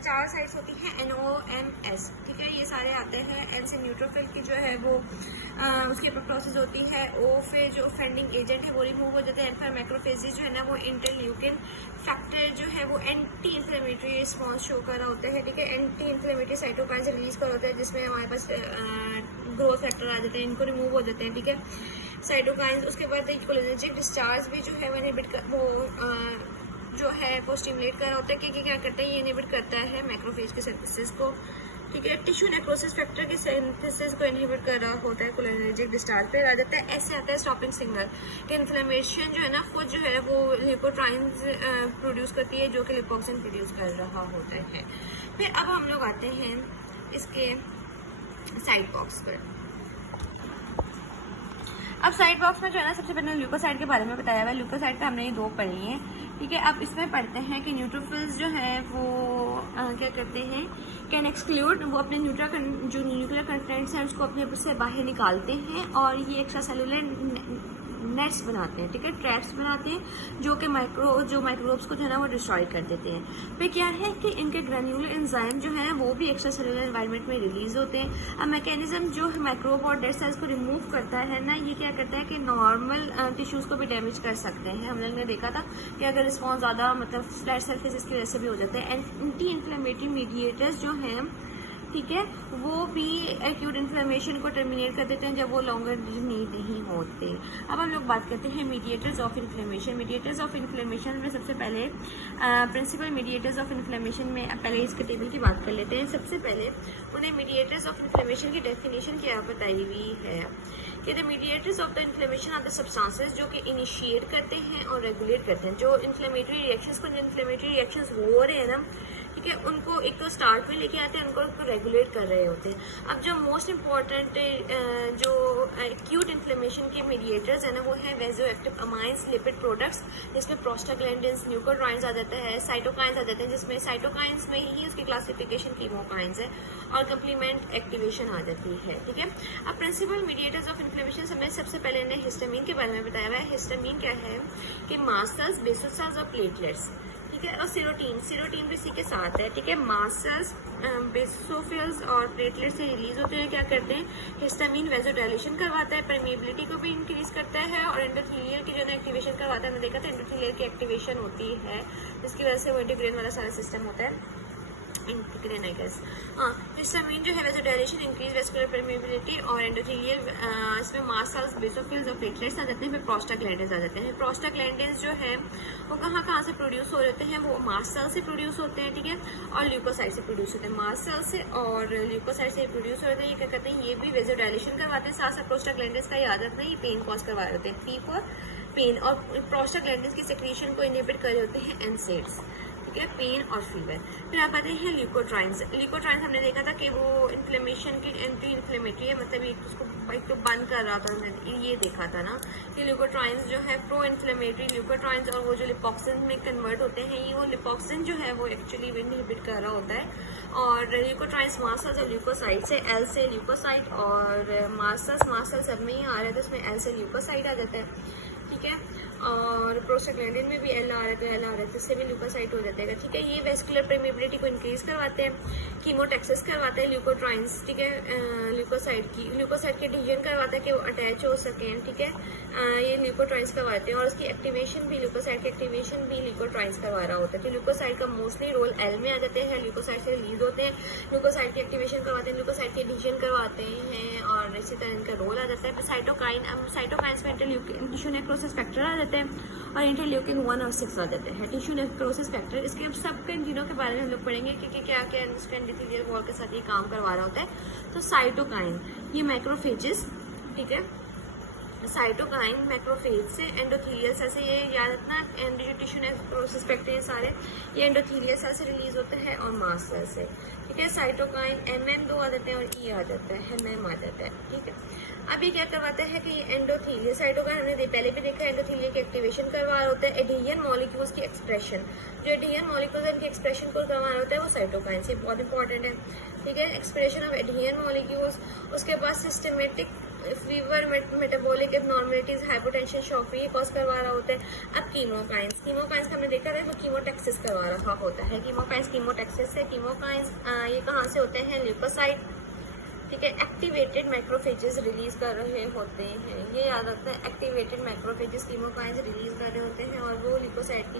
चार साइड्स होती हैं NOMS, ठीक है, ये सारे आते हैं। N से न्यूट्रोफिल की जो है वो उसके ऊपर प्रोसेस होती है। O पे जो ऑफेंडिंग एजेंट है वो रिमूव हो जाते हैं। N पर मैक्रोफेजेस जो है ना वो इंटरल्यूकिन फैक्टर जो है वो एंटी इन्फ्लेमेटरी रिस्पॉन्स शो कर रहा होता है, ठीक है, एंटी इन्फ्लेमेटरी साइटोकाइंस रिलीज कर होता है, जिसमें हमारे पास ग्रोथ फैक्टर आ जाते हैं, इनको रिमूव हो जाते हैं, ठीक है, साइटोकाइंस। उसके बाद कोलिनर्जिक डिस्चार्ज भी जो है वो इनहिबिट वो जो है वो स्टिमुलेट कर रहा होता है, क्योंकि क्या करता है ये इनहिबिट करता है मैक्रोफेज के सिंथेसिस को, ठीक है, टिश्यू नेक्रोसिस फैक्टर के सिंथेसिस को इनहिबिट कर रहा होता है। कोलिनर्जिक डिस्चार्ज पे आ जाता है। ऐसे आता है स्टॉपिंग सिग्नल कि इन्फ्लेमेशन जो है ना खुद जो है वो ल्यूकोट्राइन्स प्रोड्यूस करती है, जो कि लिपोक्सिन प्रोड्यूस कर रहा होता है। फिर अब हम लोग आते हैं इसके साइड बॉक्स पर। अब साइड बॉक्स में जो है ना सबसे पहले ल्यूकोसाइड के बारे में बताया हुआ है। ल्यूकोसाइड पे हमने ये दो पढ़ी हैं, ठीक है। अब इसमें पढ़ते हैं कि न्यूट्रोफिल्स जो है वो क्या करते हैं, कैन एक्सक्लूड, वो अपने जो न्यूक्लियर कंटेंट्स हैं उसको अपने से बाहर निकालते हैं और ये एक्स्ट्रा सेलुलर नेट्स बनाते हैं, ठीक है, ट्रैप्स बनाते हैं जो कि माइक्रोब्स को जो है ना वो डिस्ट्रॉय कर देते हैं। फिर क्या है कि इनके ग्रेन्युलर एंजाइम जो है ना वो भी एक्स्ट्रा सेलुलर एनवायरनमेंट में रिलीज होते हैं। अब मैकेनिज्म जो माइक्रोब और डेड सेल्स को रिमूव करता है ना, ये क्या करता है कि नॉर्मल टिश्यूज को भी डैमेज कर सकते हैं। हम लोग ने देखा था कि अगर रिस्पॉन्स ज़्यादा मतलब फ्लैट सरफेस की वजह से भी हो जाता है। एंटी इन्फ्लेमेटरी मीडिएटर्स जो हैं, ठीक है, वो भी एक्यूट इन्फ्लेमेशन को टर्मिनेट कर देते हैं जब वो लॉन्गर नीड नहीं होते। अब हम लोग बात करते हैं mediators of inflammation. Mediators of inflammation में सबसे पहले प्रिंसिपल मीडिएटर्स ऑफ इन्फ्लेमेशन में पहले इसके टेबल की बात कर लेते हैं। सबसे पहले उन्हें मीडिएटर्स ऑफ इन्फ्लेमेशन की डेफिनेशन क्या बताई हुई है कि the mediators of the inflammation are the substances जो कि इनिशिएट करते हैं और रेगुलेट करते हैं। जो इन्फ्लेमेटरी रिएक्शंस हो रहे हैं ना, ठीक है, उनको एक तो स्टार्ट में लेके आते हैं, उनको रेगुलेट कर रहे होते हैं। अब जो मोस्ट इम्पॉर्टेंट जो एक्यूट इन्फ्लेमेशन के मीडिएटर्स है ना वो है वेजोएक्टिव अमाइंस, लिपिड प्रोडक्ट्स, जिसमें प्रोस्टाग्लैंडिन्स, ल्यूकोट्राइन्स आ जाता है, साइटोकाइंस आ जाते हैं, जिसमें साइटोकाइंस में ही उसकी क्लासिफिकेशन कीमोकाइंस है और कंप्लीमेंट एक्टिवेशन आ जाती है, ठीक है। अब प्रिंसिपल मीडिएटर्स ऑफ इन्फ्लेमेशन में सबसे पहले ने हिस्टामिन के बारे में बताया हुआ है। हिस्टामिन क्या है कि मास्ट सेल्स, बेसल सेल्स और प्लेटलेट्स, ठीक है, और सीरोटीन भी इसी के साथ है, ठीक है। मास्ट सेल्स, बेसोफिल्स और प्लेटलेट से रिलीज होते हैं, क्या करते हैं, हिस्टामिन वेजोडाइलेशन करवाता है, परमेबिलिटी को भी इंक्रीज करता है और एंडोथेलियल की जो है एक्टिवेशन करवाता है। हमने देखा था एंडोथेलियल की एक्टिवेशन होती है जिसकी वजह से वो इंटीग्रेन वाला सारा सिस्टम होता है, इंटीग्रेन आई गेस। हिस्टामिन जो है वेजोडाइलेशन, इंक्रीज वेस्कुलर परमेबिलिटी और एंडोथेलियल, इसमें मास्ट सेल्स, बेसोफिल्स और प्लेटलेट्स आ जाते हैं। फिर प्रोस्टाग्लैंडिन्स आ जाते हैं। प्रोस्टाग्लैंडिन्स जो है वो कहाँ से प्रोड्यूस हो रहे हैं, वो मास्ट सेल से प्रोड्यूस होते हैं, ठीक है, और ल्यूकोसाइट से प्रोड्यूस होते हैं। मास्ट सेल से और ल्यूकोसाइट से प्रोड्यूस होते हैं। ये क्या करते हैं, ये भी वेजोडाइलेशन करवाते हैं। साथ साथ प्रोस्टाग्लैंडिन्स का याद रखना, ये पेन कॉज करवा रहे होते हैं, फीवर, पेन, और प्रोस्टाग्लैंडिन्स की सेक्रेशन को इनहिबिट कर रहे होते हैं एनसेड्स, ठीक है, पेन और फीवर। फिर आप आते हैं ल्यूकोट्राइन्स। ल्यूकोट्राइन्स हमने देखा था कि वो इन्फ्लेमेशन की एंटी इन्फ्लेमेटरी है, मतलब एक उसको एक तो बंद कर रहा था, हमने ये देखा था ना कि ल्यूकोट्राइन्स जो है प्रो इन्फ्लेमेटरी ल्यूकोट्राइन्स, और वो जो लिपोक्सिन में कन्वर्ट होते हैं, ये वो लिपोक्सिन जो है वो एक्चुअली इनहिबिट कर रहा होता है। और ल्यूकोट्राइन्स मास्ट सेल्स और ल्यूकोसाइट से, एल से ल्यूकोसाइट और मास्ट सेल्स सब में ही आ रहा है, तो इसमें एल से ल्यूकोसाइट आ जाता है, ठीक है, और प्रोस्टाग्लैंडिन में भी एल आ रहा है, तो एल आ रहा है, तो इससे भी ल्यूकोसाइट हो जाता है, ठीक है। ये वेस्कुलर परमेबिलिटी को इंक्रीज करवाते हैं, कीमोटैक्सिस करवाते हैं ल्यूकोट्राइन्स, ठीक है, ल्यूकोसाइट की डिवीजन करवाता है कि वो अटैच हो सकें, ठीक है, ये ल्यूकोट्राइन्स करवाते हैं। और उसकी एक्टिवेशन भी, ल्यूकोसाइट की एक्टिवेशन भी ल्यूकोट्राइन्स करवा रहा होता है। तो ल्यूकोसाइट का मोस्टली रोल एल में आ जाते हैं, ल्यूकोसाइट से रिलीज होते हैं, ल्यूकोसाइट की एक्टिवेशन करवाते हैं, ल्यूकोसाइट की डिवीजन करवाते हैं, और इसी तरह इनका रोल आ जाता है। साइटोकाइंस में टिश्यू नेक्रोसिस फैक्टर आ जाते हैं और इंटरल्यूकिन 1 और 6 आ जाते हैं, टिश्यू नेक्रोसिस फैक्टर। इसके अब सबके जीनों के बारे में हम लोग पढ़ेंगे कि क्या क्या एंडोथेलियल वॉल के साथ ये काम करवा रहा होता है। तो साइटोकाइन, ये मैक्रोफेजेस, ठीक है, साइटोकाइन मैक्रोफेज से, एंडोथेलियल सेल से, ये याद रखना, जो टिश्यू नेक्रोसिस फैक्टर है सारे ये एंडोथेलियल सेल से रिलीज होते हैं और मास्ट सेल से, ठीक है। साइटोकाइन MM2 आ जाते हैं और E आ जाता है, MM आ जाता है, ठीक है। अब ये क्या करवाता है कि ये एंडोथेलियल, साइटोकाइन हमने पहले भी देखा, एंडोथेलियल की एक्टिवेशन करवा रहा होता है। एडियन मॉलिक्यूल्स की एक्सप्रेशन, जो एडियन मॉलिक्यूल्स है उनकी एक्सप्रेशन को करवा रहा होता है वो साइटोकाइन से, बहुत इंपॉर्टेंट है, ठीक है, एक्सप्रेशन ऑफ एडियन मॉलिक्यूल्स। उसके बाद systematic fever, metabolic abnormalities, hypotension, shock ये कॉज करवा रहा होता है। अब कीमोकाइंस का हमने देखा था, वो कीमोटैक्सिस करवा रहा होता है। कीमोटैक्सिस है। कीमोकाइंस ये कहाँ से होते हैं? ल्यूकोसाइट, ठीक है। एक्टिवेटेड मैक्रोफेजेस रिलीज कर रहे होते हैं, ये याद रखते हैं। एक्टिवेटेड मैक्रोफेजेस कीमोकाइंस रिलीज कर रहे होते हैं और वो ल्यूकोसाइट की